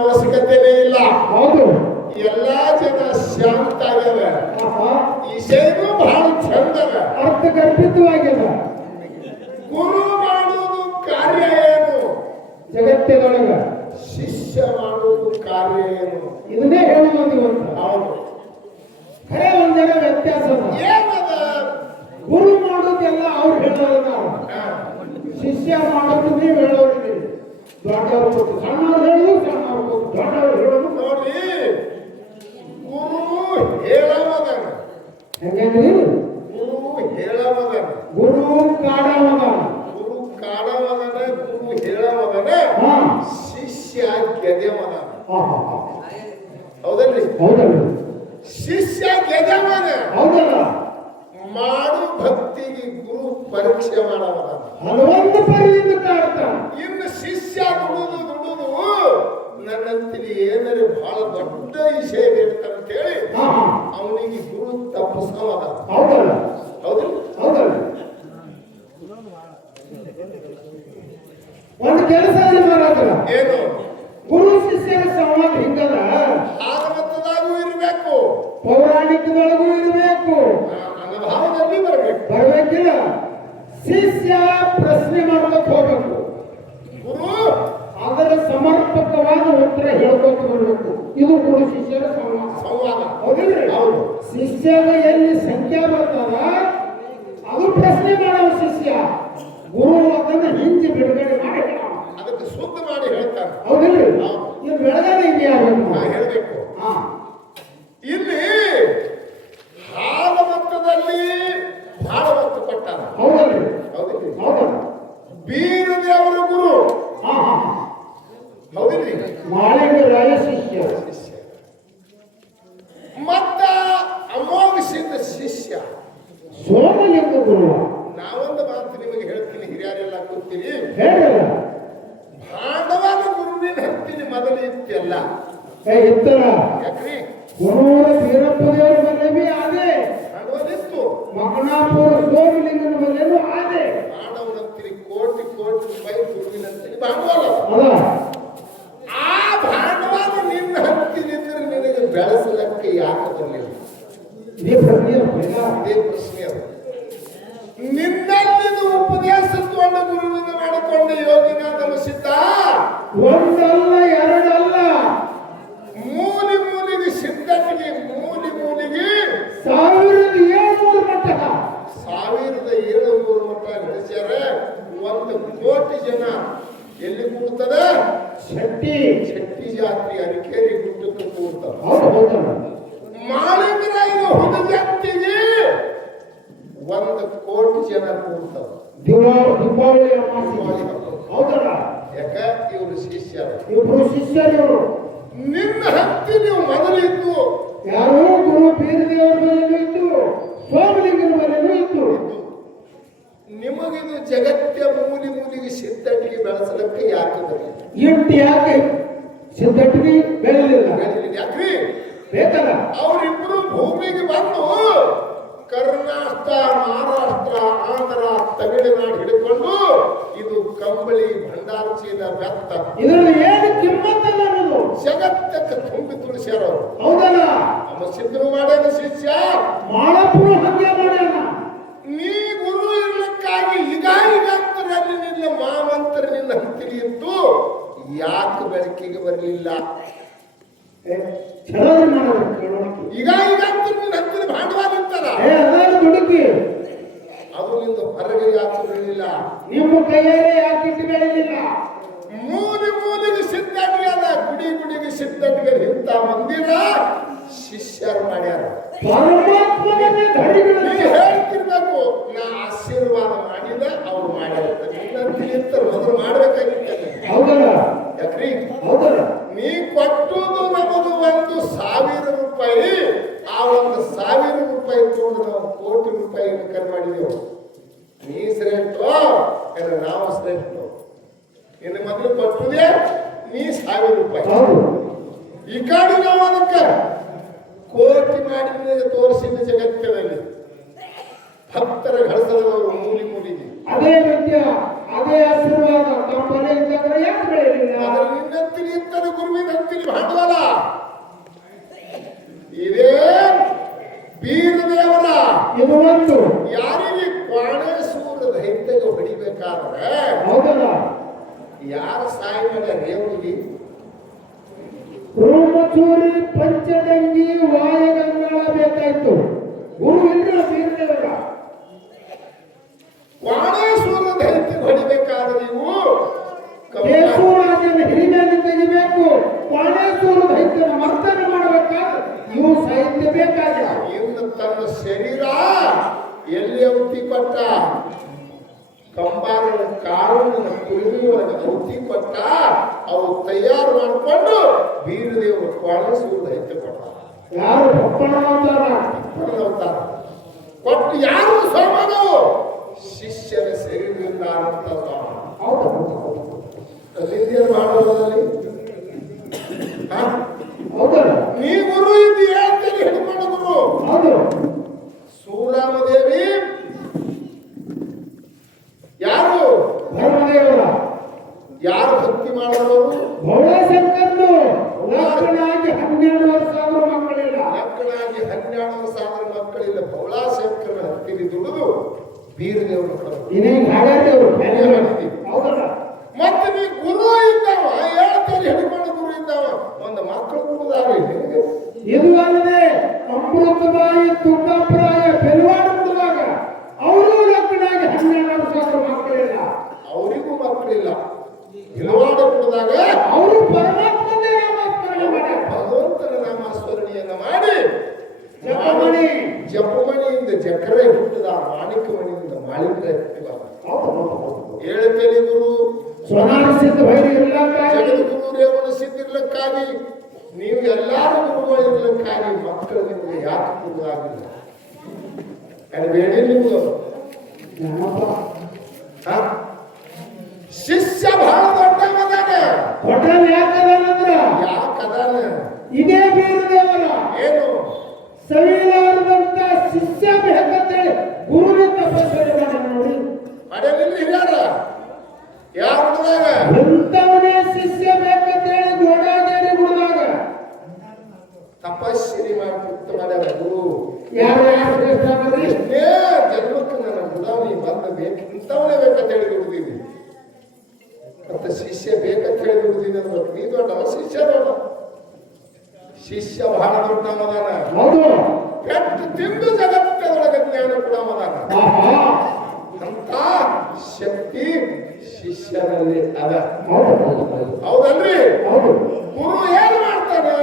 ಅವಶ್ಯಕತೆನೇ ಇಲ್ಲ. ಹೌದು, ಎಲ್ಲಾ ಜನ ಶಾಂತ ಆಗ್ಯಾವ. ವಿಷಯನೂ ಬಹಳ ಚಂದವ, ಅರ್ಥಗರ್ಭಿತವಾಗ್ಯದ. ಗುರು ಮಾಡುವುದು ಕಾರ್ಯ ಏನು, ಜಗತ್ತಿನೊಳಗ ಶಿಷ್ಯ ಮಾಡುವುದು ಕಾರ್ಯ ಏನು, ಇದನ್ನೇ ಹೇಳುವುದು ಅಂತ. ಹೌದು, ಖರೆ ಒಂದರ ವ್ಯತ್ಯಾಸ ಏನದ? ಗುರು ಮಾಡೋದೆಲ್ಲ ಅವ್ರು ಹೇಳೋದು, ನಾವು ಶಿಷ್ಯ ಮಾಡೋದು ನೀವು ಹೇಳೋರಿಗೆ. ದೊಡ್ಡವರು ಕೊಟ್ಟು ಸಣ್ಣವ್ರು ಹೇಳೋದು, ಸಣ್ಣವ್ರು ಕೊಟ್ಟು ದೊಡ್ಡವರು ಹೇಳೋದು. ನೋಡ್ರಿ, ಗುರು ಹೇಳವದನ, ಹೆಂಗಂದ್ರಿ? ಗುರು ಹೇಳವದನ, ಗುರು ಕಾಡವದ, ಗುರು ಕಾಡವದನ, ಗುರು ಹೇಳವದನ, ಶಿಷ್ಯ ಗೆದವದನ. ಹೌದಲ್ರಿ? ಹೌದಲ್ಲ? ಶಿಷ್ಯ ಗೆದವನ. ಹೌದಲ್ಲ? ಮಾಡು ಭಕ್ತಿಗೆ ಗುರು ಪರೀಕ್ಷೆ ಮಾಡವನ. ಹಲವೊಂದು ಪರಿಯಿಂದ ಕಾಡ್ತಾನೆ. ಇನ್ನು ಶಿಷ್ಯ ದುಡುದು ನನ್ನಂತೀನಿ ಏನಾರೆ ಬಹಳ ದೊಡ್ಡ ವಿಷಯ ಹೇಳ್ತಾನೆ ಅಂತ ಹೇಳಿ ಅವನಿಗೆ ಗುರು ತಪ್ಪಿಸವದ. ಹೌದಲ್ಲ? ಹೌದು, ಹೌದಲ್ಲ? ಒಂದು ಕೆಲಸ ಮಾಡಲ್ಲ. ಏನು? ಗುರು ಶಿಷ್ಯರ ಸಂವಾದ ಹಿಂಗದ. ಭಾಗವತದಾಗೂ ಇರಬೇಕು, ಪೌರಾಣಿಕದೊಳಗೂ ಇರಬೇಕು, ಅನುಭವದಲ್ಲಿ ಬರಬೇಕು. ಬರ್ಬೇಕಿಲ್ಲ? ಶಿಷ್ಯ ಪ್ರಶ್ನೆ ಮಾಡ್ಬೇಕು ಹೋಗ್ಬೇಕು, ಗುರು ಅದರ ಸಮರ್ಪಕವಾದ ಉತ್ತರ ಹೇಳ್ಕೊತ ಬರ್ಬೇಕು. ಇದು ಗುರು ಶಿಷ್ಯರ ಸಂವಾದ. ಹೌದಿಲ್ರಿ? ಹೌದು. ಶಿಷ್ಯಗ ಎಲ್ಲಿ ಸಂಖ್ಯೆ ಬರ್ತದ ಅದು ಪ್ರಶ್ನೆ ಮಾಡವ ಶಿಷ್ಯ. ಗುರು ಅದನ್ನ ಹಿಂಚಿ ಬಿಡುಗಡೆ ಮಾಡಿ ಅದಕ್ಕೆ ಶುದ್ಧ ಮಾಡಿ ಹೇಳ್ತಾನೆ. ಹೌದಿಲ್ರಿ? ಇದು ಬೆಳಗಾವಿ ಇದೆಯಾ ಹೇಳಬೇಕು. ಇಲ್ಲಿ ಭಾಗವತದಲ್ಲಿ ಭಾಗವತ ಕೊಟ್ಟಾರ. ಹೌದಲ್ರಿ? ಹೌದಿಲ್ರಿ? ಹೌದಲ್ಲ? ಬೀರ ದೇವರ ಗುರು. ಹೌದಿಲ್ರಿ? ಮಾಳಿಂಗ ರಾಯ ಶಿಷ್ಯ, ಮತ್ತ ಅಮೋಘ ಸಿದ್ಧ ಶಿಷ್ಯ ಸೋಮಲಿಂಗ ಗುರು. ನಾವೊಂದು ಮಾತು ನಿಮಗೆ ಹೇಳ್ತೀನಿ, ಹಿರಿಯರೆಲ್ಲ ಕೂರ್ತೀರಿ. ಹೇಳಲ್ಲ? ಭಾಂಡವಾದ ಗುರುವಿನ ಹತ್ತೀನಿ ಮೊದಲು ಇತ್ತಲ್ಲ. ಇತ್ತರ ಯಾಕ್ರಿ? ಗುರುವರ ವೀರಪ್ಪ ದೇವರ ಮನೆಯೂ ಅದೇ, ಭಾಂಡವನಿತ್ತು. ಮಕನಾಪುರ ಸೋಮಲಿಂಗನ ಮನೆಯೂ ಅದೇ. ಭಾಂಡವನಂತೀನಿ ಕೋಟಿ ಕೋಟಿ ರೂಪಾಯಿ ಗುರುವಿನಂತೀನಿ ಭಾಂಡವಲ್ಲ. ಅದ ಆ ಭಾಂಡವಾದ ನಿನ್ನ ಹತ್ತಿನಿದ್ರೆ ನಿನಗೆ ಬೆಳೆಸಲಕ್ಕೆ ಯಾಕೆ ಬರಲಿಲ್ಲ? ಇದೇ ಪ್ರಶ್ನೆ. ಇದೇ ಪ್ರಶ್ನೆ ಅದು. ನಿನ್ನಲ್ಲಿ ಉಪದೇಶ ತಗೊಂಡ ಗುರುವಿನ ಮಾಡಿಕೊಂಡ ಯೋಗಿನಾಥನ ಸಿದ್ಧ ಒಂದಲ್ಲ ಎರಡಲ್ಲ, ಮೂಲಿ ಮೂಲಿಗೆ ಸಿದ್ಧಟಿಗೆ, ಮೂಲಿ ಮೂಲಿಗೆ 1700 ಮಠ, 1700 ಮಠ ನಡೆಸ್ಯಾರ. 1 ಕೋಟಿ ಜನ ಎಲ್ಲಿ ಕೂಡ್ತದ? ಶೆಟ್ಟಿ ಶೆಟ್ಟಿ ಜಾತಿ ಅರಿಕೇರಿ ಗುಡ್ಡಕ್ಕೆ ಕೂಡ್ತದ. ಹೌದು. ಮಾಳಿಂಗರಾಯನ ಹುಡುಗಟ್ಟಿಗೆ 1 ಕೋಟಿ ಜನ ಕೂಡ್ತದ. ದೀಪಾವಳಿ ಅಮಾವಾಸ್ಯೆ. ಹೌದಲ್ಲ? ಯಾಕ? ಇವರು ಶಿಷ್ಯರು, ಇಬ್ರು ಶಿಷ್ಯರು. ನಿನ್ನ ಹತ್ತಿ ನೀವು ಮೊದಲಿದ್ದು ಯಾರು? ಗುರು ಬೀರದೇವರ ಮನೆಯೂ ಇತ್ತು, ಸೋಮಲಿಂಗನ ಮನೆಯೂ ಇತ್ತು. ನಿಮಗಿದು ಜಗತ್ತಿನ ಮೂಲಿ ಮೂಲಿಗೆ ಸಿದ್ಧಟಿಗೆ ಬೆಳೆಸಲಕ್ಕೆ ಯಾಕೆ ಬರಲಿಲ್ಲ? ಇಟ್ಟು ಯಾಕೆ ಸಿದ್ಧಟಿಗೆ ಬೆಳೆಯಲಿಲ್ಲ? ಯಾಕ್ರಿ? ಬೇಕಲ್ಲ? ಅವರಿಬ್ರು ಭೂಮಿಗೆ ಬಂದು ಕರ್ನಾಟಕ, ಮಹಾರಾಷ್ಟ್ರ, ಆಂಧ್ರ, ತಮಿಳುನಾಡು ಹಿಡ್ಕೊಂಡು ಇದು ಕಂಬಳಿ ಭಂಡಾರಚೀಲ ಬೆತ್ತ ಇದರಲ್ಲಿ ಏನು ಕಿಮ್ಮತ್ತಲ್ಲ ಅನ್ನೋದು ಜಗತ್ತಕ್ಕೆ ತುಂಬಿ ತುಳಿಸ್ಯಾರ ಅವರು. ಹೌದಲ್ಲ? ನಮ್ಮ ಸಿದ್ಧರು ಮಾಡ್ಯಾನ ಶಿಷ್ಯ, ಮಾಳಪುರ ಹಂಗೆ ಮಾಡ್ಯಾನ. ನೀ ಗುರು ಇರ್ಲಿಕ್ಕಾಗಿ ಈಗಂತರಲ್ಲಿ ನಿನ್ನ ಮಾವಂತರ ನಿನ್ನ ಹತ್ತಿರ ಇತ್ತು, ಯಾಕೆ ಬೆಳಕಿಗೆ ಬರಲಿಲ್ಲ? ಈಗಂತ ನಿನ್ನ ಹತ್ತಿರ ಭಾಂಡವಾಳ ಇರ್ತಾರ, ದುಡುಕಿ ಅದು ನಿಂದು ಹೊರಗೆ ಯಾಕೆ ಬರಲಿಲ್ಲ? ನಿಮ್ಮ ಕೈಯಾರೆ ಯಾಕೆ ಇಟ್ಟು ಬೆಳೆಯಲಿಲ್ಲ? ಮೂಲಿ ಮೂಲಿಗೆ ಸಿದ್ಧಟಿಗೆ, ಗುಡಿ ಗುಡಿಗೆ ಸಿದ್ಧಟಿಗೆ ಇಂಥ ಮಂದಿರ ಶಿಷ್ಯರು ಮಾಡ್ಯಾರ. ಹೇಳ್ತಿರ್ಬೇಕು, ನಾ ಆಶೀರ್ವಾದ ಮಾಡಿದ ಅವ್ರು ಮಾಡ್ಯಾರ. ನಿನ್ನಂತ ಮೊದಲು ಮಾಡ್ಬೇಕಾಗಿತ್ತು. ಹೌದಲ್ಲ? ಯಾಕ್ರಿ? ಹೌದಲ್ಲ? ನೀ ಕೊಟ್ಟುದು ನಮ್ಮದು 1,000 ರೂಪಾಯಿ. ಆ 1,000 ರೂಪಾಯಿ ತಗೊಂಡು ನಾವು ಕೋಟಿ ರೂಪಾಯಿ ಇನ್ಕಮ್ ಮಾಡಿದೆವು. ನೀ ಶ್ರೇಷ್ಠ, ನಾವು ಶ್ರೇಷ್ಠ. ಇನ್ನು ಮೊದಲು ಕೊಟ್ಟುದೇ ನೀ 1,000 ರೂಪಾಯಿ. ಈ ಕಾಡಿ ನಾವು ಅದಕ್ಕೆ ಕೋಟಿ ಮಾಡಿ ತೋರಿಸಿದ ಜಗತ್ತಿನಲ್ಲಿ ಭಕ್ತರ ಗಳಿಸದವರು ಮೂಲಿ ಮೂಲಿಗೆ ಅದೇ ವಿದ್ಯೆ ಅದೇ ಆಶೀರ್ವಾದ ತಮ್ಮನೆ ಇದ್ದಾಗ ಯಾಕೆ ಬೆಳೆಯಲಿಲ್ಲ? ಆದ್ರೆ ನಿನ್ನಂತಿನಿ ಇತ್ತದ ಗುರುವಿನಂತಿನಿ ಭಾಂಡವಾಳ ಇದೇ ಬೀರದೇವರ ಇದು ಒಂದು ಯಾರಿಗೆ ಕ್ವಾಣೇಶ್ವರ ದೈತ್ಯಗೆ ಹೊಡಿಬೇಕಾದ್ರೆ ಹೌದಲ್ಲ ಯಾರ ಸಾಯಿ ಮಾಡ್ಯಾರ ರೇವಣಿಗೆ ರೋಮಚೂರಿ ಪಂಚದಂಗಿ ವಾಯಗಂಗಳ ಬೇಕಾಯ್ತು ಗುರು ಇದ್ರೆ ಬೀರದೇವರ ಕ್ವಾಣೇಶ್ವರ ದೈತ್ಯಗೆ ಹೊಡಿಬೇಕಾದ್ರೆ ನೀವು ಕೇಶವರಾಜನ ಹಿರಿಮೆಯನ್ನು ತೆಗಿಬೇಕು. ಕ್ವಾಣೇಶ್ವರ ದೈತ್ಯನ ಮರ್ತನ ಮಾಡಬೇಕಾದ್ರೆ ಇವು ಸಾಹಿತ್ಯ ಬೇಕಾದ ಇನ್ನು ತನ್ನ ಶರೀರ ಎಲ್ಲಿ ಔತಿ ಕೊಟ್ಟ ಕಂಬಾರ ಕಾರಣ ಕುರುವಿ ಒಳಗೆ ಔತಿ ಕೊಟ್ಟ ಅವು ತಯಾರು ಮಾಡಿಕೊಂಡು ಬೀರದೇವರು ಕ್ವಾಣೇಶ್ವರ ದೈತ್ಯ ಕೊಟ್ಟ ಯಾರು ಒಪ್ಪಣ ಅವತಾರ ಕೊಟ್ಟು ಯಾರು ಸೋಮನು ಶಿಷ್ಯನ ಶರೀರದಿಂದ ಅಂತ ಅಲ್ಲಿಂದ ಮಾಡೋದ್ರಲ್ಲಿ ಹೌದಲ್ಲ ನೀ ಗುರು ಇದು ಹೇಳ್ತೇನೆ ಹಿಡ್ಕೊಂಡು ಗುರು ಹೌದು ಸೂರಾಮದೇವಿ ಯಾರು ಧರ್ಮದೇವರ ಯಾರು ಭಕ್ತಿ ಮಾಡೋರು ಭೋಳಶಂಕರ್ನು ಲಗ್ನಾಗಿ 12 ವರ್ಷ ಆದ್ರೂ ಮಕ್ಕಳಿಲ್ಲ. ಮಕ್ಕಳಾಗಿ 12 ಸಾವಿರ ಮಕ್ಕಳಿಲ್ಲ ಭೋಳಾಶಂಕರನ ಹತ್ತಿರ ದುಡಿದು ಬೀರದೇವರು ಇನ್ನೇನು ಹಾಗಾದೇವರು ಹೌದಲ್ಲ ಮತ್ತೆ ನೀ ಗುರು ಇದ್ದಾವ ಹೇಳ್ತೇನೆ ಹಿಡ್ಕೊಂಡು ಗುರು ಇದ್ದಾವ ಒಂದು ಮಕ್ಕಳು ಕೊಡುದಾರೆ ಇದು ಅಲ್ಲದೆ ಅಮೃತಬಾಯಿ ತುಕ್ಕಪ್ರಾಯ ಬೆಲವಾಡ ಬಿಡುವಾಗ ಅವರು ಲಗ್ನಾಗಿ 12 ವರ್ಷ ಆದ್ರೂ ಮಕ್ಕಳಿಲ್ಲ. ಅವರಿಗೂ ಮಕ್ಕಳಿಲ್ಲ ಇಲವಾಡ ಕೊಡುದಾಗ ಅವರು ಪರಮಾತ್ಮನೇ ನಾಮಸ್ಮರಣೆ ಮಾಡ್ಯಾರ. ಭಗವಂತನ ನಾಮಸ್ಮರಣೆಯನ್ನ ಮಾಡಿ ಜಪಮಣಿ ಜಪಮಣಿಯಿಂದ ಜಕರೆ ಹುಟ್ಟಿದ ಮಾಣಿಕ ಮಣಿಯಿಂದ ಮಾಳಿಕ ಹೇಳುತ್ತೇನೆ ಗುರು ಸ್ವನಾರಿಸಿದ ಭೈರಿ ಇಲ್ಲ ಜಗದ್ಗುರು ರೇವಣ ಸಿದ್ಧಿರ್ಲಕ್ಕಾಗಿ ನೀವು ಎಲ್ಲಾರು ಗುರುಗಳು ಇರ್ಲಕ್ಕಾಗಿ ಮಕ್ಕಳು ನಿಮಗೆ ಯಾಕೆ ಗುರುವಾಗಿಲ್ಲ ಬೇಡಿ ನೀವು ಶಿಷ್ಯ ಬಹಳ ದೊಡ್ಡವದಾನ ಹೊಟ್ಟಲ್ ಯಾಕದಾನಂದ್ರ ಯಾಕದಾನ ಇದೇ ಬೀರದೇವರ ಏನು ಸವಿಲಾರದಂತ ಶಿಷ್ಯ ಬೇಕಂತೇಳಿ ಗುರುವಿನ ತಪಸ್ಸು ಮಾಡಿ ನೋಡಿ ಅಡೆಯಲ್ಲಿ ಹಿರಿಯಾರ ಯಾರು ಹುಡುಗಾಗ ಎಂತವನೇ ಶಿಷ್ಯ ಬೇಕಂತೇಳಿ ಗೋಡಾಗೇರಿ ಗುಡಿದಾಗ ತಪಸ್ಸಿರಿ ಮಾಡಿ ಮುಕ್ತ ಮಾಡ್ಯಾರ ಗುರು ಯಾರು ಶ್ರೇಷ್ಠ ಬರ್ರಿ ಇಷ್ಟೇ ಜನ್ಮಕ್ಕೆ ನನ್ನ ಗುಡಾವಣಿ ಬಂದ ಬೇಕು ಇಂಥವನೇ ಬೇಕಂತ ಹೇಳಿ ದುಡಿದೀವಿ ಮತ್ತೆ ಶಿಷ್ಯ ಬೇಕಂತ ಹೇಳಿ ದುಡಿದೀನಿ ಅಂದ್ರೆ ನೀ ದೊಡ್ಡವ ಶಿಷ್ಯ ದೊಡ್ಡ ಶಿಷ್ಯ ಬಹಳ ದೊಡ್ಡ ಮದಾನ ಹೌದು ಕೆಟ್ಟು ತಿಂದು ಜಗತ್ತೊಳಗೆ ಜ್ಞಾನ ಕೂಡ ಮದಾನ ಆಹಾ ಅಂತ ಶಕ್ತಿ ಶಿಷ್ಯನಲ್ಲಿ ಅದ ಹೌದು ಹೌದಲ್ರಿ ಹೌದು ಗುರು ಏನ್ ಮಾಡ್ತಾನೆ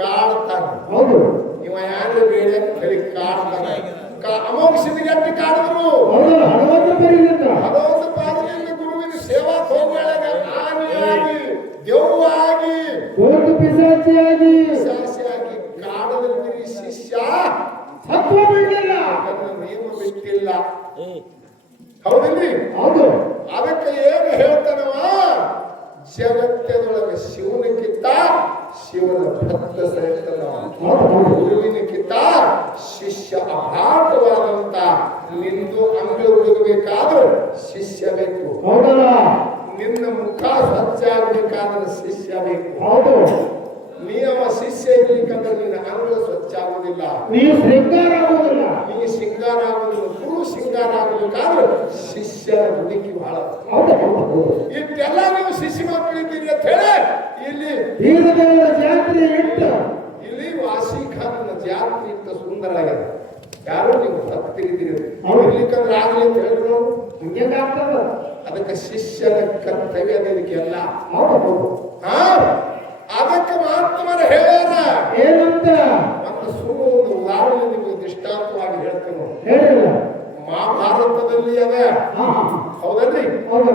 ಕಾಡ್ತಾನೆ ಹೌದು ಇವ ಯಾರು ಬೇಡ ಹೇಳಿ ಕಾಡ್ತಾನೆ ಅಮೋಘ ಸಿದ್ಧಿಗಟ್ಟಿ ಕಾಡಿದ್ರು ಹೌದು ಹನುಮಂತ ಬರೀಲಿಲ್ಲ ಅದೊಂದು ಪಾದನೆಯಲ್ಲಿ ಗುರುವಿನ ಸೇವಾ ಹೋಗುವಾಗ ಆನೆಯಾಗಿ ದೆವ್ವಾಗಿ ಕೋಟಿ ಪಿಶಾಚಿಯಾಗಿ ಶಾಸಿಯಾಗಿ ಕಾಡದಲ್ಲಿ ಶಿಷ್ಯ ಸತ್ವ ಬಿಡಲಿಲ್ಲ ತನ್ನ ನಿಯಮ ಬಿಟ್ಟಿಲ್ಲ ಹೌದಿಲ್ಲಿ ಹೌದು ಅದಕ್ಕೆ ಏನು ಹೇಳ್ತಾನವ ಜಗತ್ತದೊಳಗೆ ಶಿವನಕ್ಕಿಂತ ಶಿವನ ಭಕ್ತ ಶ್ರೇಷ್ಠನವ ಗುರುವಿನಕ್ಕಿಂತ ಶಿಷ್ಯ ಅಪಾಠವಾದಂತ ನಿಂದು ಅಂಗಳು ಹುಡುಗಬೇಕಾದ್ರೆ ಶಿಷ್ಯ ಬೇಕು ಹೌದಲ್ಲ ನಿನ್ನ ಮುಖ ಸ್ವಚ್ಛ ಆಗ್ಬೇಕಾದ್ರೆ ಶಿಷ್ಯ ಬೇಕು ಹೌದು ನೀವ ಶಿಷ್ಯ ಇರ್ಲಿಕ್ಕಂದ್ರೆ ನಿನ್ನ ಅಂಗಳ ಸ್ವಚ್ಛ ಆಗುದಿಲ್ಲ ನೀವು ಶೃಂಗಾರ ಆಗುವುದಿಲ್ಲ ನೀ ಶೃಂಗಾರ ಆಗುದಿಲ್ಲ ಗುರು ಶೃಂಗಾರ ಆಗಬೇಕಾದ್ರೆ ಶಿಷ್ಯನ ಹುಡುಕಿ ಬಹಳ ಹೌದು ಹೌದು ಇಷ್ಟೆಲ್ಲ ನೀವು ಶಿಷ್ಯ ಮಕ್ಕಳಿದ್ದೀರಿ ಅಂತ ಹೇಳಿ ಇಲ್ಲಿ ಬೀರದೇವರ ಜಾತ್ರೆ ಇಟ್ಟು ಇಲ್ಲಿ ವಾಸಿಖಾನನ ಜಾತ್ರೆ ಇಷ್ಟ ಸುಂದರ ಆಗಿದೆ ಯಾರು ನೀವು ಹತ್ತಿರಿದ್ದೀರಿ ಇರ್ಲಿಕ್ಕಂದ್ರೆ ಆಗಲಿ ಅಂತ ಹೇಳಿದ್ರು ನಾವು ಹಂಗೆ ಆಗ್ತದ ಅದಕ್ಕೆ ಶಿಷ್ಯನ ಕರ್ತವ್ಯ ಇದಕ್ಕೆಲ್ಲ ಹೌದು ಹಾ ಅದಕ್ಕೆ ಮಹಾತ್ಮರು ಹೇಳ್ಯಾರ ಏನಂತ ಒಂದು ಒಂದು ಉದಾಹರಣೆ ನಿಮಗೆ ದೃಷ್ಟಾಂತವಾಗಿ ಹೇಳ್ತೇನೆ ಹೇಳಿಲ್ಲ ಮಹಾಭಾರತದಲ್ಲಿ ಅದ ಹೌದಲ್ರಿ ಹೌದು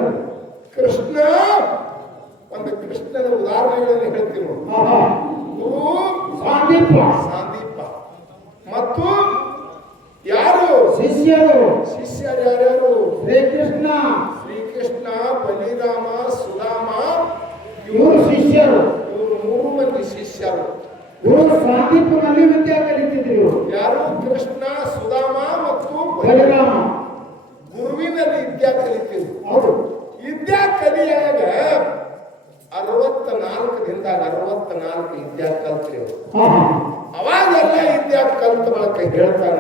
ಕೃಷ್ಣ ಒಂದು ಕೃಷ್ಣನ ಉದಾಹರಣೆಗಳನ್ನು ಹೇಳ್ತೀನಿ ಗುರು ಸಾಂದೀಪ ಸಾಂದೀಪ ಮತ್ತು ಯಾರು ಶಿಷ್ಯರು ಶಿಷ್ಯರು ಯಾರ್ಯಾರು ಶ್ರೀಕೃಷ್ಣ ಶ್ರೀಕೃಷ್ಣ ಬಲಿರಾಮ ಸುಧಾಮ ಇವರು ಶಿಷ್ಯರು ಇವರು 3 ಮಂದಿ ಶಿಷ್ಯರು ಇವರು ಸಾಂದೀಪನಲ್ಲಿ ವಿದ್ಯಾ ಕಲಿತಿದ್ರು ಯಾರು ಕೃಷ್ಣ ಸುಧಾಮ ಮತ್ತು ಬಲಿರಾಮ ಗುರು ವಯಸ್ಸಿದ್ದಾಗ 64 ವಿದ್ಯಾ ಕಲ್ತ್ರಿ ಅವರು. ಹಾ ಹಾ ಅವಾಗೆಲ್ಲ ವಿದ್ಯಾ ಕಲ್ತ ಬಳಕ ಹೇಳ್ತಾನ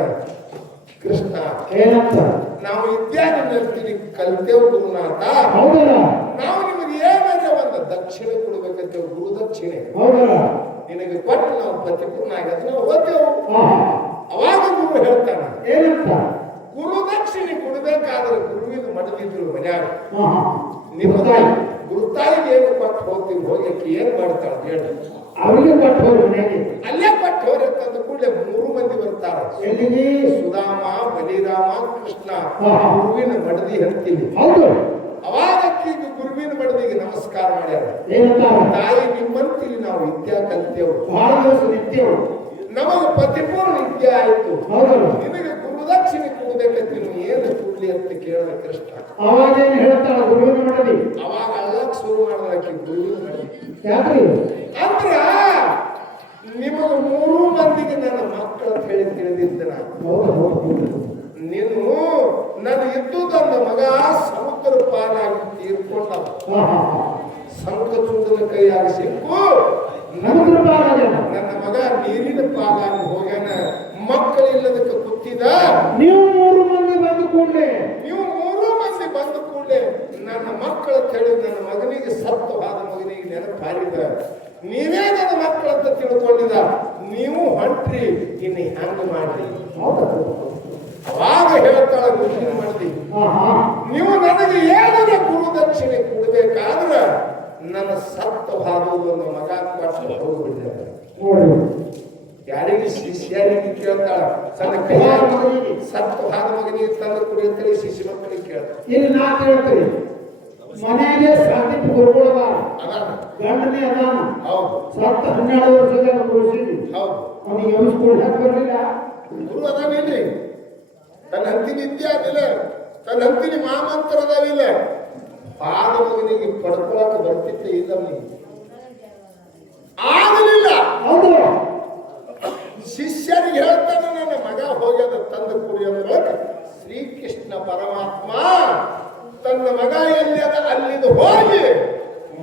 ಕೃಷ್ಣ, ಏನಂತ? ನಾವು ವಿದ್ಯಾರ್ಥಿ ಕಲ್ತೇವ್ ಗುರುನಾಥ, ಹೌದಲ್ಲ ನಾವು ನಿಮಗೆ ಏನಾದ್ರೆ ಒಂದು ದಕ್ಷಿಣೆ ಕೊಡ್ಬೇಕಂತೇವ್, ಗುರು ದಕ್ಷಿಣೆ ಹೌದಲ್ಲ ನಿನಗೆ ಕೊಟ್ಟು ನಾವು ಪ್ರತಿಪೂರ್ಣ ಆಗದ ನಾವು ಓದ್ತೇವು. ಹಾ ಹಾ ಅವಾಗ ಗುರು ಹೇಳ್ತಾನ, ಏನಂತ? ಗುರು ದಕ್ಷಿಣೆ ಕೊಡ್ಬೇಕಾದ್ರೆ ಗುರುವಿನ ಮಡದಿದ್ರು ಮನ್ಯಾಗ, ಹಾ ಹಾ ನಿಮ್ಮ ಗುರುತಾಯಿಗೆ ಏನು ಕೊಟ್ಟು ಹೋಗ್ತೀವಿ, ಹೋಗಕ್ಕೆ ಏನ್ ಮಾಡ್ತಾಳ ಹೇಳಿ, ಅವರಿಗೆ ಕೊಟ್ಟು ಹೋಗಿ ಮನೆಗೆ ಅಲ್ಲೇ ಕೊಟ್ಟು ಹೋಗ್ರಿ ಅಂತಂದ ಕೂಡಲೇ 3 ಮಂದಿ ಬರ್ತಾರ. ಎಲ್ಲಿಗೆ? ಸುಧಾಮ, ಬಲಿರಾಮ, ಕೃಷ್ಣ, ಹಾ. ಗುರುವಿನ ಮಡದಿ ಹೇಳ್ತೀನಿ. ಹೌದು. ಅವಾಗ ಈಗ ಗುರುವಿನ ಮಡದಿಗೆ ನಮಸ್ಕಾರ ಮಾಡ್ಯಾರ. ಏನಂತ? ತಾಯಿ ನಿಮ್ಮಂತೀವಿ ನಾವು ವಿದ್ಯಾ ಕಲ್ತೇವು, ಬಹಳ ದಿವಸ ನಿತ್ಯವು ನಮಗೆ ಪ್ರತಿಪೂರ್ಣ ವಿದ್ಯೆ ಆಯ್ತು, ಹೌದಲ್ಲ ನಿನಗೆ ಗುರುದಕ್ಷಿಣೆ ಕೊಡ್ಬೇಕಂತ ನೀವು ಏನು ಕೊಡ್ಲಿ ಅಂತ ಕೇಳಿದ ಕೃಷ್ಣ. ಅವಾಗ ಏನು ಹೇಳ್ತಾಳ ಗುರುವಿನ ಮಡದಿ? ಅವಾಗ ಅಳ್ಳಕ್ ಶುರು ಮಾಡಿದಾಕಿ ಗುರುವಿನ ಮಡದಿ. ಯಾಕ್ರಿ? ಅಂದ್ರ ನಿಮಗೆ 3 ಮಂದಿಗೆ ನನ್ನ ಮಕ್ಕಳು ಅಂತ ಹೇಳಿ ತಿಳಿದಿದ್ದ ನಾನು. ನೀನು ನನ್ನ ಇದ್ದುದೊಂದು ಮಗ ಸಮುದ್ರ ಪಾಲಾಗಿ ತೀರ್ಕೊಂಡ, ಸಂಕಚೂಡನ ಕೈಯಾಗಿ ಸಿಕ್ಕು ಸಮುದ್ರ ಪಾಲಾಗ ನನ್ನ ಮಗ ನೀರಿನ ಪಾಲಾಗಿ ಹೋಗ್ಯಾನ, ಮಕ್ಕಳಿಲ್ಲದಕ್ಕೆ ಕೂತಿದ. ನೀವು 3 ಮಂದಿ ಬಂದು ಕೂಡಲೇ ನೀವು 3 ಮಂದಿ ಬಂದ ಕೂಡಲೇ ನನ್ನ ಮಕ್ಕಳ ತಿಳಿದು ನನ್ನ ಮಗನಿಗೆ ಸತ್ತವಾದ ಮಗನಿಗೆ ನೆನಪಾರಿದ, ನೀವೇ ನನ್ನ ಮಕ್ಕಳಂತ ತಿಳ್ಕೊಂಡಿದ, ನೀವು ಹೊಂಟ್ರಿ, ಇನ್ನು ಹ್ಯಾಂಗ ಮಾಡ್ರಿ. ಅವಾಗ ಹೇಳ್ತಾಳ ಗುರುವಿನ ಮಡದಿ, ನೀವು ನನಗೆ ಏನಾರ ಗುರು ದಕ್ಷಿಣೆ ಕೊಡ್ಬೇಕಾದ್ರೆ ನನ್ನ ಸತ್ತವಾದ ಒಂದು ಮಗ ಕೊಟ್ಟು ಹೋಗ್ಬಿಟ್ಟಿದ್ದಾರೆ. ಯಾರಿಗೆ? ಶಿಷ್ಯರಿಗೆ ಕೇಳ್ತಾಳ, ತನ್ನ ಕೈಯಾಗಿ ಸತ್ತವಾದ ಮಗನಿಗೆ ತಂದು ಕೊಡಿ ಅಂತೇಳಿ ಶಿಷ್ಯ ಮಕ್ಕಳಿಗೆ ಕೇಳ್ತಾಳ. ಇಲ್ಲಿ ನಾ ಕೇಳ್ತೀವಿ, ಮನೆಗೆ ಸಾಧಿತ ಗುರುಗಳ ಅದಾನ, ಗಂಡನೇ ಅದಾನ, ಹೌದು ಸತ್ತ 12 ವರ್ಷದ ಗುರುಸಿದ್ವಿ, ಹೌದು ಅವನಿಗೆ ಎಮಿಸ್ಕೊಳ್ಲಕ್ಕೆ ಬರಲಿಲ್ಲ. ಗುರು ಅದಾನಿಲ್ರಿ, ತನ್ನ ಹಂತಿನ ವಿದ್ಯೆ ಆಗಿಲ್ಲ, ತನ್ನ ಹಂತಿನ ಮಾಮಂತ್ರ ಅದಾವಿಲ್ಲ, ಪಾದ ಮಗನಿಗೆ ಪಡ್ಕೊಳಕ್ಕೆ ಬರ್ತಿದ್ದೆ ಇಲ್ಲ, ಅವನಿಗೆ ಆಗಲಿಲ್ಲ. ಹೌದು. ಶಿಷ್ಯರಿಗೆ ಹೇಳ್ತಾನೆ, ನನ್ನ ಮಗ ಹೋಗ್ಯದ ತಂದು ಕುಡಿ ಅಂದ್ರೆ ಶ್ರೀಕೃಷ್ಣ ಪರಮಾತ್ಮ ತನ್ನ ಮಗ ಎಲ್ಲಿಯದ ಅಲ್ಲಿಂದ ಹೋಗಿ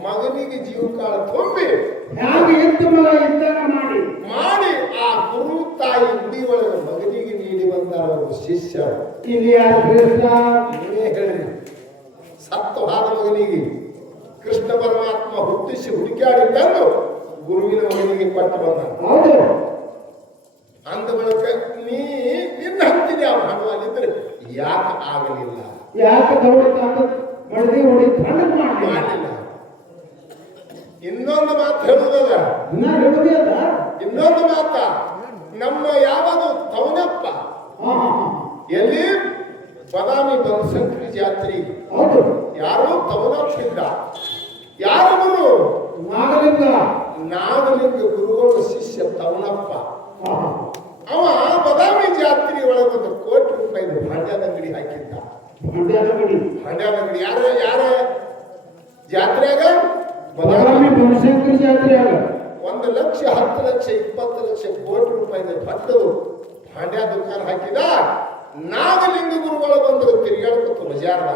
ಮಗನಿಗೆ ಜೀವಕಾಳ ತುಂಬಿ ಹೇಗೆ ಇದ್ದ ಮಗ ಇದ್ದಾಗ ಮಾಡಿ ಮಾಡಿ ಆ ಗುರು ತಾಯಿ ಗುಡಿ ಒಳಗೆ ಮಗನಿಗೆ ನೀಡಿ ಬಂದಾರ ಅವರು ಶಿಷ್ಯ. ಇಲ್ಲಿ ಯಾರು ಶ್ರೇಷ್ಠ? ನೀವೇ ಹೇಳ್ರಿ. ಸತ್ತವಾದ ಮಗನಿಗೆ ಕೃಷ್ಣ ಪರಮಾತ್ಮ ಹುಟ್ಟಿಸಿ ಹುಡುಕಾಡಿ ತಂದು ಗುರುವಿನ ಮಗನಿಗೆ ಕೊಟ್ಟು ಬಂದ. ಹೌದು. ಅಂದ ಬಳಿಕ ನಿನ್ನ ಹಂತಿನ ಯಾವ ಹಣವಾಗಿದ್ರೆ ಯಾಕೆ ಆಗಲಿಲ್ಲ? ಯಾಕೆ ದೌಡ ಮಡದಿ ಹೊಡಿ ತಣ್ಣಗೆ ಮಾಡಲಿಲ್ಲ. ಇನ್ನೊಂದು ಮಾತು ಹೇಳುದಲ್ಲ, ಹೇಳುದೇ ಅದ. ಇನ್ನೊಂದು ಮಾತ, ನಮ್ಮ ಯಾವುದು ತವನಪ್ಪ ಎಲ್ಲಿ ಬದಾಮಿ ಬನಶಂಕರಿ ಜಾತ್ರೆ, ಹೌದು. ಯಾರು ತವನಪ್ಪ ಇದ್ದ, ಯಾರು ಗುರು? ನಾಗಲಿಂಗ. ನಾಗಲಿಂಗ ಗುರುಗಳ ಶಿಷ್ಯ ತವನಪ್ಪ. ಅವ ಬದಾಮಿ ಜಾತ್ರೆ ಒಳಗೆ ಒಂದು ₹1 ಕೋಟಿ ಭಾಂಡ್ಯದ ಅಂಗಡಿ ಹಾಕಿದ್ದ. ಭಾಂಡ್ಯದ ಅಂಗಡಿ ಯಾರ ಜಾತ್ರೆಯಾಗ? ಬದಾಮಿ ಬನಶಂಕರಿ ಜಾತ್ರೆಯಾಗ 1 ಲಕ್ಷ, 10 ಲಕ್ಷ, 20 ಲಕ್ಷ ಕೋಟಿ ರೂಪಾಯಿದ ಭತ್ತದು ಭಾಂಡ್ಯ ದುಕಾನ್ ಹಾಕಿದ. ನಾಗಲಿಂಗ ಗುರುಗಳು ಬಂದರು ತಿರುಗಾಡ್ಕೊತ ಬಜಾರ್ದ.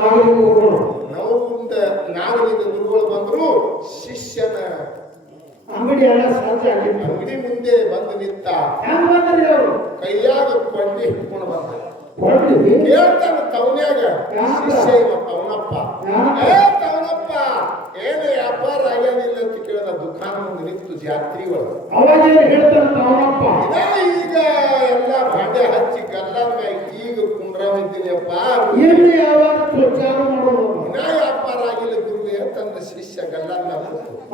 ನಾಗಲಿಂಗ ಗುರುಗಳು ನಾವು ನಾಗಲಿಂಗ ಗುರುಗಳು ಬಂದ್ರು, ಶಿಷ್ಯನ ಅಂಗಡಿ ಎಲ್ಲ ಸಂಜೆ ಆಗಿತ್ತು. ಅಂಗಡಿ ಮುಂದೆ ಬಂದು ನಿಂತ. ಹೆಂಗ್ ಬಂದ್ರಿ ಅವರು? ಕೈಯಾಗ ಕೊಂಡಿ ಹಿಡ್ಕೊಂಡು ಬಂದ. ಹೊರಟಿವಿ ಹೇಳ್ತಾನ ತವನ್ಯಾಗ ಶಿಷ್ಯ ಇವ ತವನಪ್ಪ. ತವನಪ್ಪ ಏನು ವ್ಯಾಪಾರ ಆಗ್ಯಾದಿಲ್ಲ ಅಂತ ಕೇಳಿದ. ದುಕಾನ ಮುಂದೆ ನಿಂತು ಜಾತ್ರೆ ಒಳಗೆ ಅವಾಗ ಹೇಳ್ತಾನ ತವನಪ್ಪ, ಈಗ ಎಲ್ಲ ಭಾಂಡೆ ಹಚ್ಚಿ ಗಲ್ಲದ ಈಗ ಕುಂಡ್ರವಿದ್ದೀನಿಯಪ್ಪ, ಏನು ಯಾವಾಗ ಚಾಲು ಮಾಡೋದು? ಇನ್ನ ವ್ಯಾಪಾರ ಆಗಿಲ್ಲ ಗುರುವೆ ಅಂತಂದ ಶಿಷ್ಯ ಗಲ್ಲದ.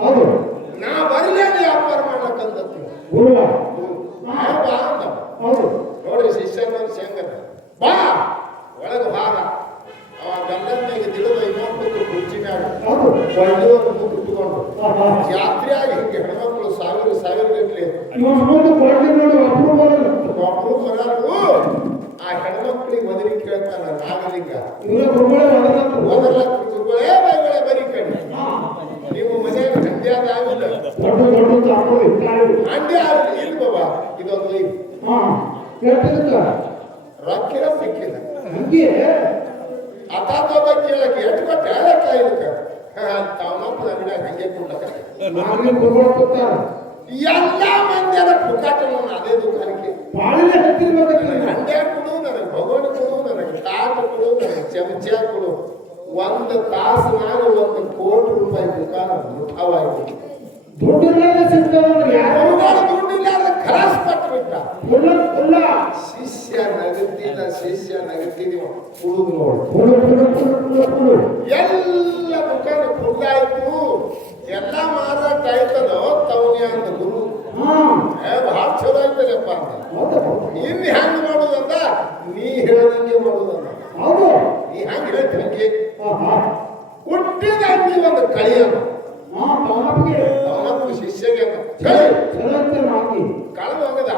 ಹೌದು. ನಾ ಬರ್ಲೇನೆ ವ್ಯಾಪಾರ ಮಾಡ್ಲಕ್ಕಂದತ್ತು ಗುರುವ. ಬಾ ಅಂದ. ಹೌದು. ನೋಡ್ರಿ ಶಿಷ್ಯ ಹೆಂಗದ, ಬಾ ಒಳಗೆ ಭಾಗ. ಅವ ಗಲ್ಲದ್ನಾಗ ದಿಳದ ಇನ್ನೊಂದು ಕುರ್ಚಿ ಮ್ಯಾಗ ಒಳ್ಳೆಯವರು ಇಟ್ಟುಕೊಂಡು ಜಾತ್ರೆಯಾಗಿ ಹಿಂಗೆ ಹೆಣ್ಮಕ್ಳು ಸಾವಿರ ಗಟ್ಲೆ ಒಬ್ರು ಬರಲು ಆ ಹೆಣ್ಮಕ್ಳಿಗೆ ಒದರಿ ಕೇಳ್ತಾನ ನಾಗಲಿಂಗ. ಒದರ್ಲಕ್ಕ ಗುರುಗಳೇ ಬೈಗಳೇ ಬರೀ ಕಣ್ಣಿ, ನೀವು ಮನೆಯಾಗ ಹಂಡ್ಯ ಆಗಿಲ್ಲ, ಹಂಡ್ಯ ಆಗಿಲ್ಲ ಇಲ್ಲಿ ಬಾಬಾ, ಇದೊಂದು ರೊಕ್ಕಿರ ಸಿಕ್ಕಿಲ್ಲ. ಅತಾತ ಕೇಳಕ್ಕೆ ಎಷ್ಟು ಕೊಟ್ಟ ಹೇಳಕ್ಕ ಇದಕ್ಕೆ ತವನಪ್ಪ ಅಂಗಡಿಯಾಗ ಹಂಗೆ ಕೊಡ್ಲಕ್ಕ ಆಗ್ಲಿ ಗುರುಗಳು ಕೂತಾರ ಎಲ್ಲ ಮಂದಿರ ಪುಕಾಟವನ್ನು ಅದೇ ದುಕಾನಕ್ಕೆ ಬಾಳಿಲೆ ಹತ್ತಿರ್ಬೇಕು ನನಗೆ ಹಂಡೆ ಕೊಡು, ನನಗೆ ಭಗವನ್ ಕೊಡು, ನನಗೆ ತಾಟ ಕೊಡು, ನನಗೆ ಚಮಚ ಕೊಡು. ಒಂದು ತಾಸಿನಾಗ 1 ಕೋಟಿ ರೂಪಾಯಿ ದುಕಾನ ಮುಠಾವಾಗಿ ದುಡ್ಡಿಲ್ಲದೆ ಸಿಗ್ತದಲ್ಲ ಯಾರು ದುಡ್ಡಿಲ್ಲ ಖಲಾಸ್ ಪಟ್ಬಿಟ್ಟ. ಕುಲ್ಲ ಶಿಷ್ಯ ನಗತ್ತಿದೀವ ಕುಡುದು ನೋಡು. ಎಲ್ಲ ದುಕಾನ ಕುಡ್ದಾಯ್ತು, ಎಲ್ಲ ಮಾರಾಟ ಆಯ್ತದೋ ತವನಿ ಅಂತ ಗುರು ಭಾಳ ಚಲೋ ಆಯ್ತದಪ್ಪ ಅಂತ. ಇನ್ ಹೆಂಗ್ ಮಾಡುದಂದ ನೀ ಹೇಳ್ದಂಗೆ ಮಾಡುದಂದ. ಹೌದು ನೀ ಹೆಂಗ್ ಹೇಳ್ತಂಗೆ ಹುಟ್ಟಿದ ಅಂಗಿ ಒಂದು ಕಳಿಯನು ಅವನಪ್ಪು ಶಿಷ್ಯಗೆ ಕಳೆದು ಹೋಗದ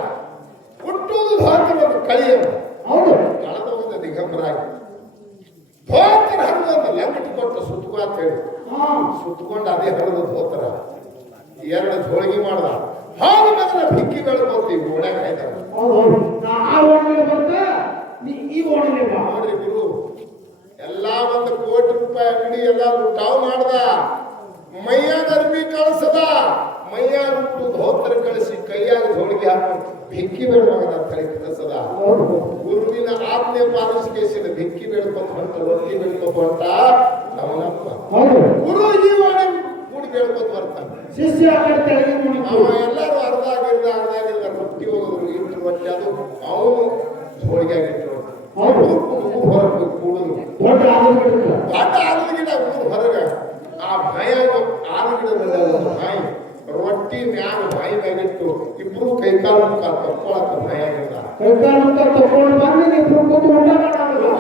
ಹುಟ್ಟುವುದು ಧೋತ್ರ ಒಂದು ಕಳಿಯನು ಹೌದು ಕಳೆದು ಹೋಗದ ದಿಗಂಬರಾಗಿ ಧೋತ್ರ ಹರಿದು ಒಂದು ಲಂಗಟಿ ಕೊಟ್ಟು ಸುತ್ತುಕೋ ಅಂತ ಹೇಳಿ ಸುತ್ತಕೊಂಡು ಅದೇ ಹರಿದು ಧೋತ್ರ 2 ಜೋಳಿಗೆ ಮಾಡ್ದ. ಹಾಗೆ ಮಗನ ಭಿಕ್ಕಿ ಬೆಳ್ಕೊತೀವಿ ಓಡ್ಯಾಗ ಆಯ್ತಾರ ನೋಡ್ರಿ ಗುರು ಎಲ್ಲಾ 1 ಕೋಟಿ ರೂಪಾಯಿ ಅಂಗಡಿ ಎಲ್ಲ ಲುಟಾವ್ ಮಾಡ್ದ. ಮೈಯಾಗ ಅರ್ಬಿ ಕಳಿಸದ, ಮೈಯಾಗ ಉಟ್ಟು ಧೋತ್ರ ಕಳಿಸಿ ಕೈಯಾಗ ಜೋಳಿಗೆ ಹಾಕೊಂಡು ಭಿಕ್ಕಿ ಬೇಡವಾಗದ ತಲೆ ಕಳಿಸದ. ಗುರುವಿನ ಆಜ್ಞೆ ಪಾಲಿಸಿದ ಭಿಕ್ಕಿ ಬೇಡ್ಕೊತ ಹೊಂಟ ರೊಟ್ಟಿ ಬೇಡ್ಕೊತ ಹೊಂಟ ಅವನಪ್ಪ. ಗುರು ಈ ವಾಣಿ ಕೂಡಿ ಬೇಡ್ಕೊತ ಬರ್ತಾನೆ. ಶಿಷ್ಯ ಅವ ಎಲ್ಲರೂ ಅರ್ಧಾಗಿರ್ದ ರೊಟ್ಟಿ ಹೋಗಿದ್ರು ಇಟ್ಟು ರೊಟ್ಟಿ ಅದು ಅವನು ಜೋಳಿಗೆ ಇಟ್ಟು ಹೊರಗೆ ಕೂಡುದು ದೊಡ್ಡ ಆಲೂಗಿಡ ಹೊರಗ ಆ ಭಯ ಆಲೂಗಿಡ ಬಾಯಿ ರೊಟ್ಟಿ ಮ್ಯಾಗ ಬಾಯಿ ಮ್ಯಾಗಿಟ್ಟು ಇಬ್ರು ಕೈಕಾಲು ಮುಖ ತಕ್ಕೊಳಕ ಭಯ ಆಗಿಲ್ಲ.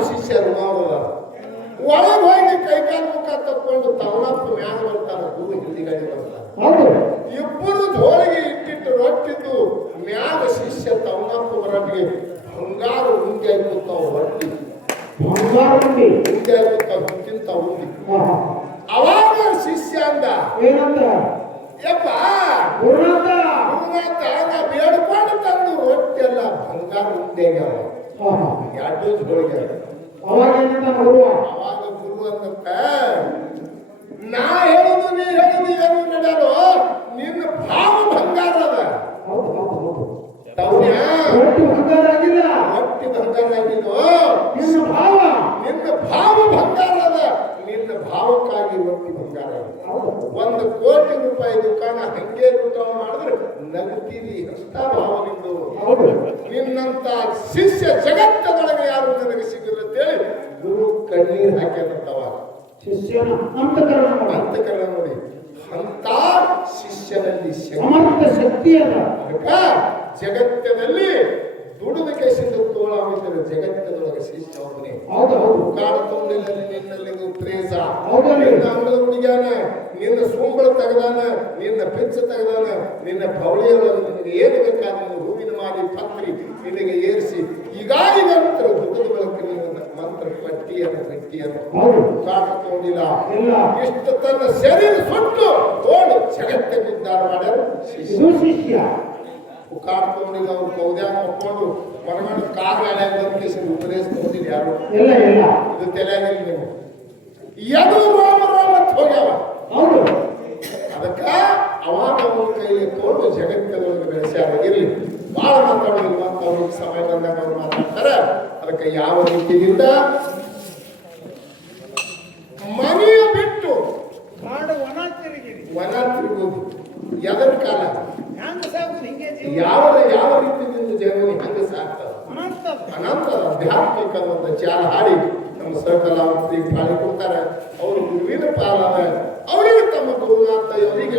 ಶಿಷ್ಯರು ಮಾಡೋದ ಒಳಗೆ ಹೋಗಿ ಕೈಕಾಲು ಮುಖ ತಕ್ಕೊಂಡು ತವನಪ್ಪ ಮ್ಯಾಗ ಬರ್ತಾರ, ಗುರು ಹಿಂದಿಗಾಡಿ ಬರ್ತಾರ. ಇಬ್ಬರು ಜೋಳಿಗೆ ಇಟ್ಟಿಟ್ಟು ರೊಟ್ಟಿದ್ದು ಮ್ಯಾಗ ಶಿಷ್ಯ ತವನಪ್ಪ ಹೊರಟಿಗೆ ಬಂಗಾರ ಉಂಡೆ ಆಗಿರ್ತಾವ ರೊಟ್ಟಿ ಉಂಡೆ ಆಗಿರ್ತಾವ ಹಿಂತಿಂತ ಉಂಡಿ. ಅವಾಗ ಶಿಷ್ಯ ಅಂದ ಏನಂತ ಯಪ್ಪ ಬೇಡ್ಕೊಂಡು ತಂದು ರೊಟ್ಟಿ ಎಲ್ಲ ಬಂಗಾರ ಉಂಡೆಗೆ 2 ಜೋಳಿಗೆ. ಅವಾಗ ಅವಾಗ ಗುರು ಅಂತ ನಾ ಹೇಳುದು ನೀ ಹೇಳುದು ಏನು ನಡೆಯಲು ನಿನ್ನ ಭಾವ ಬಂಗಾರ ಅದ. ರೊಟ್ಟಿ ಬಂಗಾರ ಆಗಿಲ್ಲ, ರೊಟ್ಟಿ ಬಂಗಾರ ಆಗಿದ್ದು ನಿನ್ನ ಭಾವ ಬಂಗಾರ ಅದ. ನಿನ್ನ ಭಾವಕ್ಕಾಗಿ ರೊಟ್ಟಿ ಬಂಗಾರ ಅದ. 1 ಕೋಟಿ ರೂಪಾಯಿ ದುಕಾನ ಹಂಗೆ ದುಕಾನ ಮಾಡಿದ್ರೆ ನಗ್ತೀರಿ ಅಷ್ಟ ಭಾವನಿಂದು. ನಿನ್ನಂತ ಶಿಷ್ಯ ಜಗತ್ತದೊಳಗೆ ಯಾರು ನನಗೆ ಸಿಗಲ್ಲ ಅಂತೇಳಿ ಗುರು ಕಣ್ಣೀರ್ ಹಾಕ್ಯಂತವ. ಶಿಷ್ಯನ ಅಂತಃಕರಣ ನೋಡಿ ಅಂತ ಶಿಷ್ಯನಲ್ಲಿ ಸಮರ್ಥ ಶಕ್ತಿ ಅದ. ಜಗತ್ತಿನಲ್ಲಿ ದುಡಿದ ಕೇಸಿಂದ ತೋಳಾಗಿದ್ದರೆ ಜಗತ್ತಿನೊಳಗೆ ಶಿಷ್ಯ ಒಬ್ಬನೇ. ಕಾಡುತ್ತೊಂದಿಲ್ಲ ನಿನ್ನಲ್ಲಿ ಪ್ರೇಸ ನಿನ್ನ ಅಂಗಲ ಹುಡುಗ್ಯಾನ, ನಿನ್ನ ಸುಂಬಳ ತೆಗದಾನ, ನಿನ್ನ ಪಿಚ್ಚ ತೆಗದಾನ, ನಿನ್ನ ಪೌಳಿಯೊಳಗೆ ನಿನಗೆ ಏನು ಬೇಕಾದ ಹೂವಿನ ಮಾಲಿ ಪತ್ರಿ ನಿನಗೆ ಏರಿಸಿ ಈಗಾಗಂತರ ದುಡ್ಡದ ಬಳಕೆ ನೀವು ಮಂತ್ರ ಪಟ್ಟಿಯನ್ನು ಕಾಡುತ್ತೊಂದಿಲ್ಲ. ಇಷ್ಟು ತನ್ನ ಶರೀರ ಸುಟ್ಟು ತೋಳು ಜಗತ್ತಿಗೆ ಉದ್ಧಾರ ಮಾಡ್ಯಾರ ಶಿಷ್ಯ. ಕಾಡ್ಕೊಂಡಿಲ್ಲ ಅವ್ರು ಕೌದ್ಯಾಗ ಮಕ್ಕೊಂಡು ಮನಗಂಡು ಕಾರ್ ಗಾಡಿಯಾಗ ಬಂದು ಉಪದೇಶ ತಗೊಂಡಿಲ್ಲ ಯಾರು. ಇದು ತಲೆಯಾಗಿಲ್ಲ ನೀವು ಎದು ರೋಮ ಅಂತ ಹೋಗ್ಯಾವ. ಅದಕ್ಕ ಅವಾಗ ಅವ್ರ ಕೈಲಿ ತೋಡು ಜಗತ್ತದೊಳಗೆ ಬೆಳೆಸ್ಯಾರ. ಇರ್ಲಿ ಬಹಳ ಮಾತಾಡೋದಿಲ್ಲ ಅಂತ ಅವ್ರಿಗೆ ಸಮಯ ಬಂದಾಗ ಅವ್ರು ಮಾತಾಡ್ತಾರೆ. ಅದಕ್ಕೆ ಯಾವ ರೀತಿಯಿಂದ ಮನೆಯ ಬಿಟ್ಟು ವನ ತಿರುಗುವುದು ಎದರ ಕಾಲ ಯಾವ ರೀತಿಯಿಂದ ಜೀವನ ಹೆಂಗೆ ಸಾಕ್ತದೆ ಅನಂತ ಆಧ್ಯಾತ್ಮಿಕ ಒಂದು ಚಾಲ ಹಾಡಿ ನಮ್ಮ ಸಕಲಾವತಿ ಪಾಳಿ ಕೊಡ್ತಾರೆ. ಅವರು ಗುರುವಿನ ಪಾಲನ ಅವರಿಗೆ ತಮ್ಮ ಗುರುನಾಥ ಅವರಿಗೆ